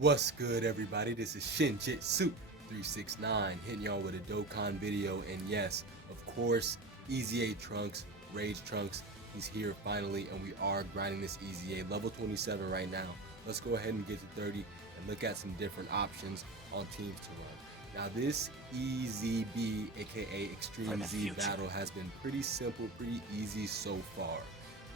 What's good, everybody? This is Shinjitsu369 hitting y'all with a DOKKAN video, and yes, of course, Easy A Trunks, Rage Trunks, he's here finally, and we are grinding this Easy A level 27 right now. Let's go ahead and get to 30 and look at some different options on teams to run. Now, this EZB, aka Extreme Z battle, has been pretty simple, pretty easy so far.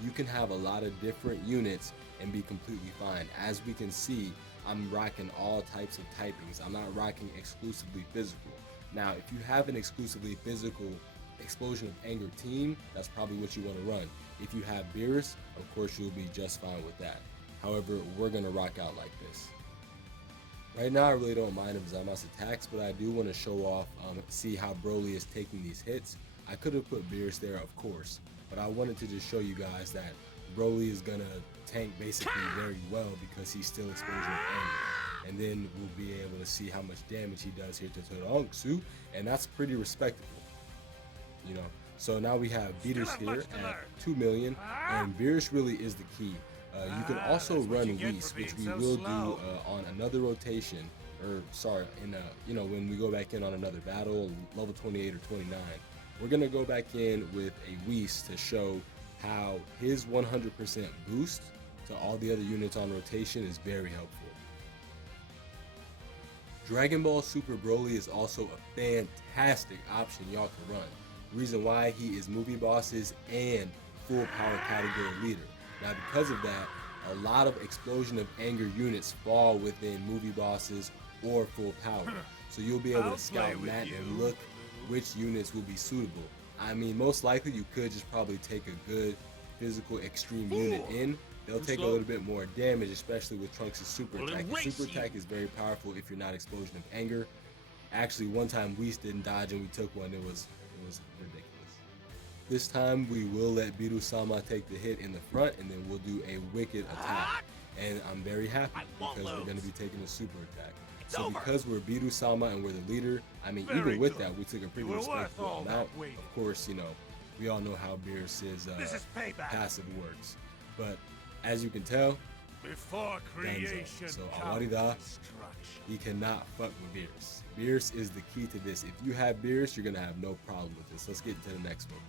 You can have a lot of different units and be completely fine. As we can see, I'm rocking all types of typings. I'm not rocking exclusively physical. Now, if you have an exclusively physical Explosion of Anger team, that's probably what you want to run. If you have Beerus, of course you'll be just fine with that. However, we're going to rock out like this. Right now, I really don't mind if Zama's attacks, but I do want to show off, see how Broly is taking these hits. I could have put Beerus there, of course, but I wanted to just show you guys that Broly is gonna tank basically very well because he's still Explosion of Anger. And then we'll be able to see how much damage he does here to Todonsu, and that's pretty respectable, you know. So now we have Beerus here at 2 million, and Beerus really is the key. You can also run Whis, which we will do on another rotation, or sorry, you know, when we go back in on another battle, level 28 or 29. We're gonna go back in with a Whis to show how his 100% boost to all the other units on rotation is very helpful. Dragon Ball Super Broly is also a fantastic option y'all can run. The reason why, he is movie bosses and full power category leader. Now, because of that, a lot of Explosion of Anger units fall within movie bosses or full power. So you'll be able to scout that and look which units will be suitable. I mean, most likely you could just probably take a good physical extreme unit in. They'll take a little bit more damage, especially with Trunks' super attack. His super attack is very powerful if you're not Explosion of Anger. Actually, one time Whis didn't dodge and we took one. It was ridiculous. This time we will let Biru-sama take the hit in the front, and then we'll do a wicked attack. And I'm very happy because we're going to be taking a super attack. So because we're Biru-sama and we're the leader, I mean, even with that, we took a pretty respectful amount. Of course, you know, we all know how Beerus' passive works. But as you can tell, before creation, so Awarida, he cannot fuck with Beerus. Beerus is the key to this. If you have Beerus, you're going to have no problem with this. Let's get into the next one.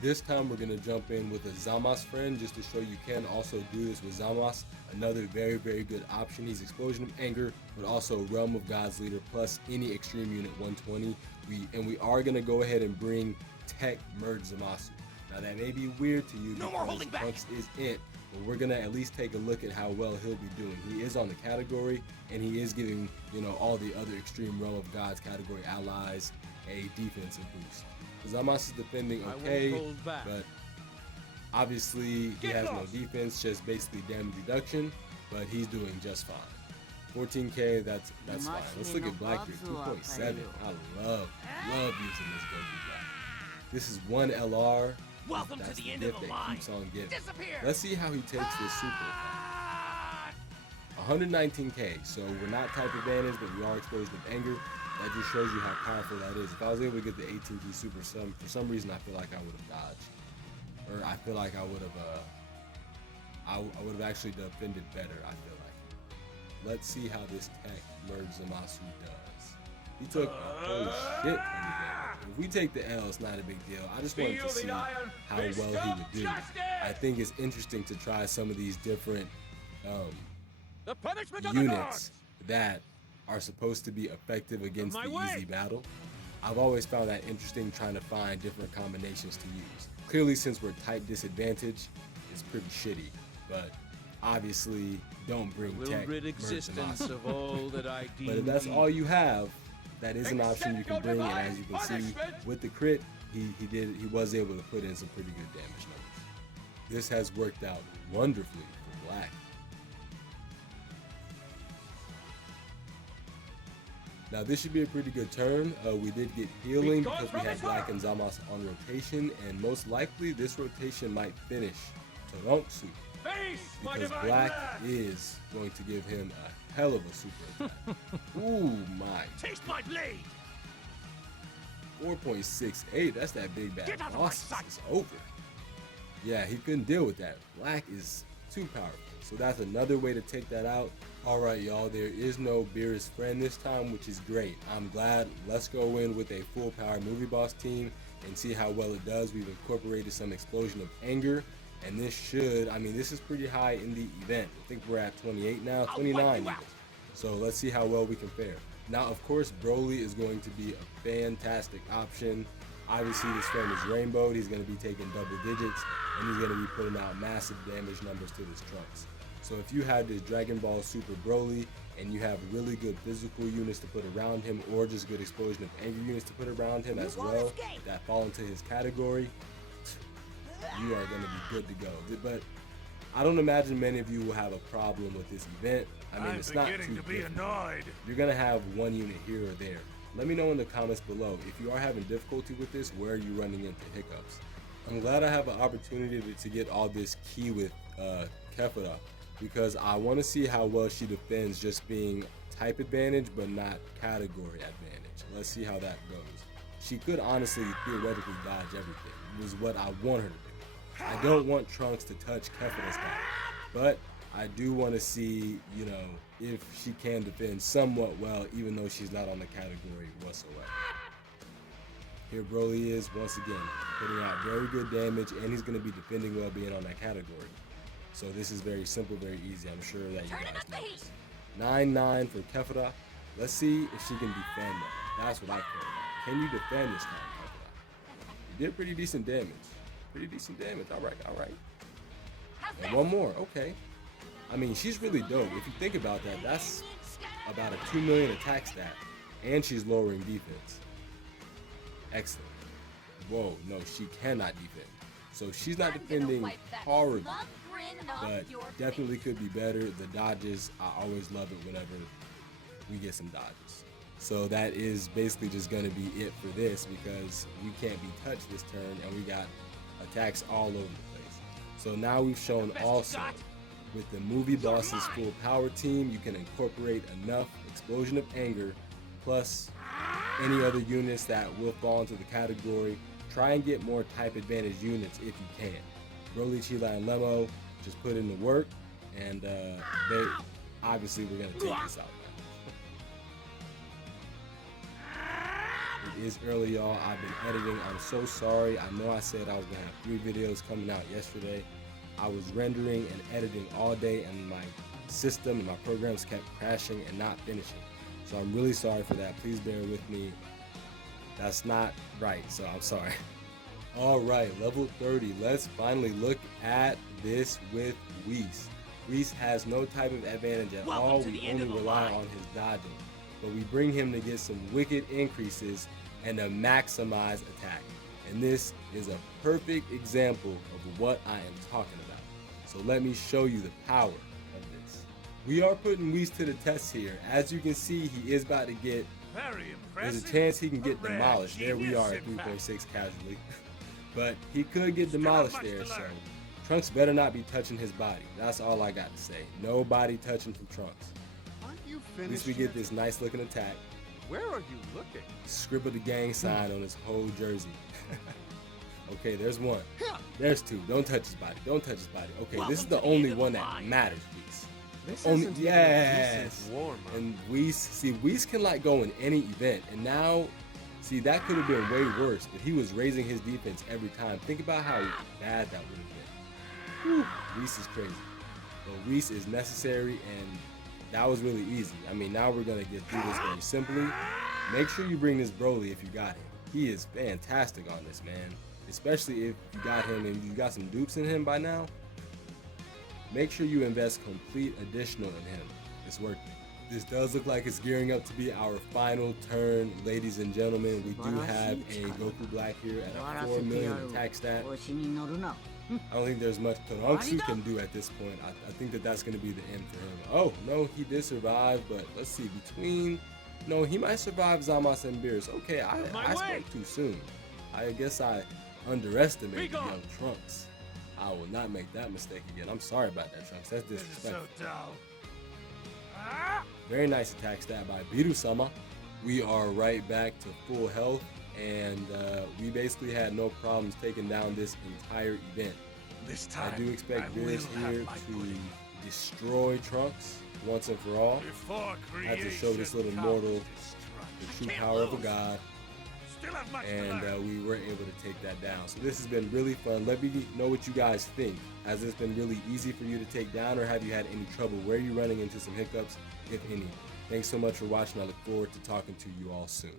This time we're going to jump in with a Zama's friend just to show you can also do this with Zama's. Another very, very good option. He's Explosion of Anger, but also Realm of God's Leader plus any extreme unit 120. We are going to go ahead and bring Tech Merge Zamasu. Now that may be weird to you because Trunks is it, but we're going to at least take a look at how well he'll be doing. He is on the category, and he is giving, you know, all the other extreme Realm of God's category allies a defensive boost. Zamasu is defending okay, but obviously he has no defense, just basically damage reduction, but he's doing just fine. 14k, that's fine. Let's look at Black here, 2.7. I love using this Goku Black. This is 1 LR. Welcome that's to the the end of gift the that line. keeps on giving. Disappear. Let's see how he takes this super attack. 119k, so we're not type advantage, but we are Explosion of Anger. That just shows you how powerful that is. If I was able to get the 18k super sum, for some reason I feel like I would have dodged, or I feel like I would have actually defended better. I feel like. Let's see how this Tech Merge Zamasu does. He took a whole shit from the game. If we take the L, it's not a big deal. I just wanted to see how well he would do. I think it's interesting to try some of these different units that are supposed to be effective against the easy battle. I've always found that interesting, trying to find different combinations to use. Clearly, since we're type disadvantage, it's pretty shitty, but obviously don't bring Tech rid existence of all that I deem. But if that's all you have, that is an option you can bring, and as you can see with the crit, he was able to put in some pretty good damage numbers. This has worked out wonderfully for Black. Now this should be a pretty good turn. We did get healing because we have Black and Zamasu on rotation, and most likely this rotation might finish Todonsu because Black is going to give him a hell of a super attack. Ooh my! Taste my blade. 4.68. That's that big bad boss. It's over. Yeah, he couldn't deal with that. Black is too powerful. So that's another way to take that out. Alright y'all, there is no Beerus friend this time, which is great. I'm glad. Let's go in with a full power movie boss team and see how well it does. We've incorporated some explosion of anger, and this should, I mean, this is pretty high in the event. I think we're at 28 now, 29 even. So let's see how well we can fare. Now, of course, Broly is going to be a fantastic option. Obviously, this friend is rainbowed. He's going to be taking double digits, and he's going to be putting out massive damage numbers to this Trunks. So if you had this Dragon Ball Super Broly and you have really good physical units to put around him, or just good explosion of anger units to put around him as well, that fall into his category, you are going to be good to go. But I don't imagine many of you will have a problem with this event. I mean, it's not too difficult. You're going to have one unit here or there. Let me know in the comments below if you are having difficulty with this, where are you running into hiccups. I'm glad I have an opportunity to get all this key with Kefira, because I want to see how well she defends just being type advantage but not category advantage. Let's see how that goes. She could honestly theoretically dodge everything, was what I want her to do. I don't want Trunks to touch Kefira's body, but I do want to see, you know, if she can defend somewhat well, even though she's not on the category whatsoever. Here Broly is once again putting out very good damage, and he's going to be defending well being on that category. So this is very simple, very easy. I'm sure that you guys know this. 9-9 for Kefira. Let's see if she can defend that. That's what I care about. Can you defend this time, Kefira? You did pretty decent damage. Pretty decent damage. All right, all right. And one more. Okay. I mean, she's really dope. If you think about that, that's about a 2 million attack stat, and she's lowering defense. Excellent. Whoa, no, she cannot defend. So she's not defending horribly, but definitely could be better. The dodges, I always love it whenever we get some dodges. So that is basically just going to be it for this, because we can't be touched this turn, and we got attacks all over the place. So now we've shown also, with the movie boss's full power team, you can incorporate enough explosion of anger plus any other units that will fall into the category. Try and get more type advantage units if you can. Broly, Chila, and Lemo just put in the work, and they obviously we're gonna take this out now. It is early, y'all. I've been editing. I'm so sorry. I know I said I was gonna have 3 videos coming out yesterday. I was rendering and editing all day, and my system and my programs kept crashing and not finishing. So I'm really sorry for that. Please bear with me. That's not right, so I'm sorry. All right, level 30. Let's finally look at this with Whis. Whis has no type of advantage at all. We only rely on his dodging. But we bring him to get some wicked increases and to maximize attack. And this is a perfect example of what I am talking about. So let me show you the power of this. We are putting Whis to the test here. As you can see, he is about to get, there's a chance he can get demolished. There we are at 3.6 casually. But he could get demolished there, so Trunks better not be touching his body. That's all I got to say. Nobody touching from Trunks. At least we get this nice looking attack. Where are you looking? Scribble the gang sign on his whole jersey. Okay, there's one. There's 2. Don't touch his body. Don't touch his body. Okay, this is the only one that matters, Whis. Only, yes. And Whis, see, Whis can like go in any event, and now, see, that could have been way worse, but he was raising his defense every time. Think about how bad that would have been. Whew, Whis is crazy. But Whis is necessary, and that was really easy. I mean, now we're gonna get through this very simply. Make sure you bring this Broly if you got him. He is fantastic on this, man. Especially if you got him and you got some dupes in him by now. Make sure you invest complete additional in him. It's worth it. This does look like it's gearing up to be our final turn, ladies and gentlemen. We do have a Goku Black here at a 4 million attack stat. I don't think there's much Trunks can do at this point. I think that that's going to be the end for him. Oh, no, he did survive, but let's see. No, he might survive Zamasu and Beerus. Okay, I spoke too soon. I guess I underestimated young Trunks. I will not make that mistake again. I'm sorry about that, Trunks. That's disrespectful. So dull. Very nice attack stat by Biru-sama. We are right back to full health, and we basically had no problems taking down this entire event. This time, I do expect Beerus here to destroy Trunks. once and for all. Before I had to show this little creation mortal comes the true destruction. power of a god, Still have much to and learn. we were able to take that down. So this has been really fun. Let me know what you guys think. Has this been really easy for you to take down, or have you had any trouble? Where are you running into some hiccups, if any? Thanks so much for watching. I look forward to talking to you all soon.